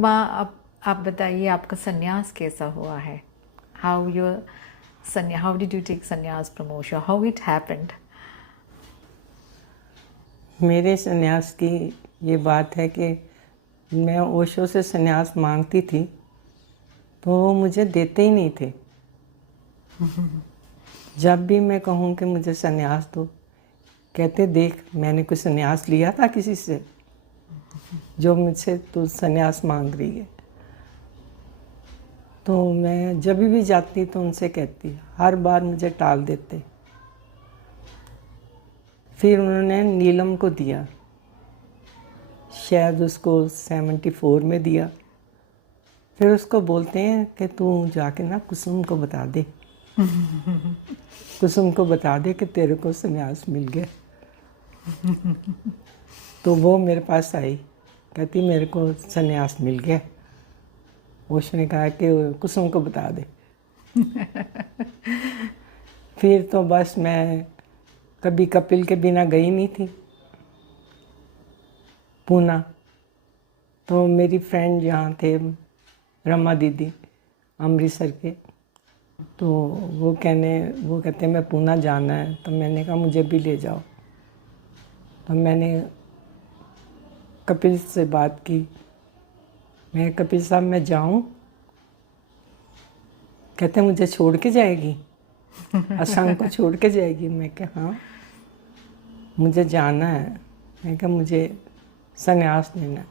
माँ, आप बताइए आपका संन्यास कैसा हुआ है? हाउ डिड यू टेक संन्यास प्रमोशन? How it happened? मेरे संन्यास की ये बात है कि मैं ओशो से संन्यास मांगती थी तो वो मुझे देते ही नहीं थे। जब भी मैं कहूँ कि मुझे संन्यास दो, कहते देख मैंने कोई संन्यास लिया था किसी से जो मुझसे तू संन्यास मांग रही है। तो मैं जब भी जाती तो उनसे कहती, हर बार मुझे टाल देते। फिर उन्होंने नीलम को दिया, शायद उसको 74 में दिया। फिर उसको बोलते हैं कि तू जाके ना कुसुम को बता दे कुसुम को बता दे कि तेरे को संन्यास मिल गया। तो वो मेरे पास आई, कहती मेरे को संन्यास मिल गया। उसने कहा कि कुसुम को बता दे। फिर तो बस मैं कभी कपिल के बिना गई नहीं थी पूना। तो मेरी फ्रेंड जहाँ थे रमा दीदी अमृतसर के, तो वो कहते मैं पूना जाना है। तो मैंने कहा मुझे भी ले जाओ। तो मैंने कपिल से बात की, मैं कपिल साहब मैं जाऊँ? कहते मुझे छोड़ के जाएगी, असंग को छोड़ के जाएगी? मैं कहा हाँ मुझे जाना है। मैं कहा मुझे संन्यास लेना।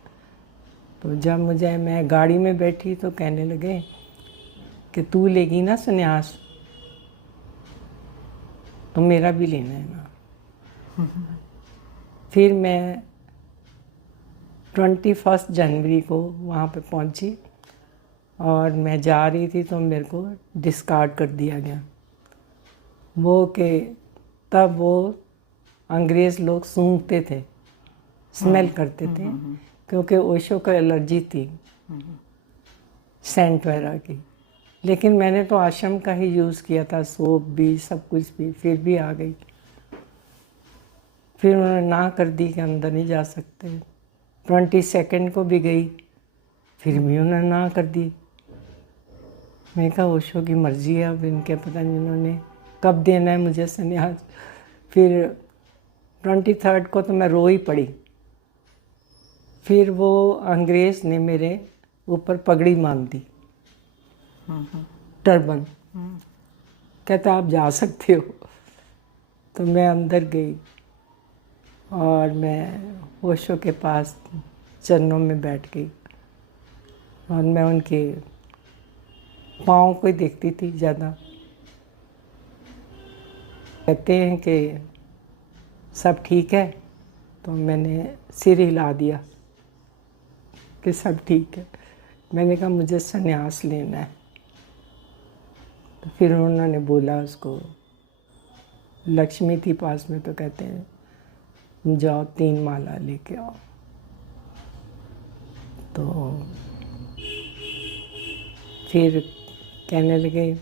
तो जब मैं गाड़ी में बैठी तो कहने लगे कि तू लेगी ना संन्यास तो मेरा भी लेना है ना। फिर मैं 21 जनवरी को वहाँ पे पहुँची और मैं जा रही थी तो मेरे को डिस्कार्ड कर दिया गया। वो कि तब वो अंग्रेज़ लोग सूंघते थे, स्मेल करते थे, क्योंकि ओशो को एलर्जी थी सेंट वगैरह की। लेकिन मैंने तो आश्रम का ही यूज़ किया था, सोप भी सब कुछ भी, फिर भी आ गई। फिर उन्होंने ना कर दी कि अंदर नहीं जा सकते। 22 को भी गई, फिर भी उन्होंने ना कर दी। मैं कहा ओशो की मर्जी है, अब इनके पता नहीं उन्होंने कब देना है मुझे संन्यास। फिर 23 को तो मैं रो ही पड़ी। फिर वो अंग्रेज़ ने मेरे ऊपर पगड़ी बांध दी, टर्बन। कहता आप जा सकते हो। तो मैं अंदर गई और मैं ओशो के पास चरणों में बैठ गई और मैं उनके पाँव को ही देखती थी ज़्यादा। कहते हैं कि सब ठीक है, तो मैंने सिर हिला दिया कि सब ठीक है। मैंने कहा मुझे संन्यास लेना है। तो फिर उन्होंने बोला उसको, लक्ष्मी थी पास में, तो कहते हैं जाओ 3 माला लेके आओ। तो फिर कहने लगे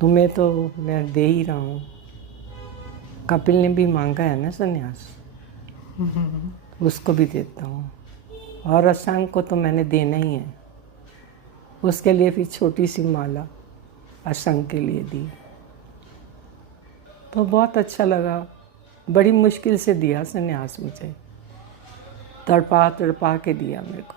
तुम्हें तो मैं दे ही रहा हूँ, कपिल ने भी मांगा है ना संन्यास, उसको भी देता हूँ, और असंग को तो मैंने देना ही है। उसके लिए फिर छोटी सी माला असंग के लिए दी। तो बहुत अच्छा लगा। बड़ी मुश्किल से दिया संन्यास मुझे, तड़पा तड़पा के दिया मेरे को।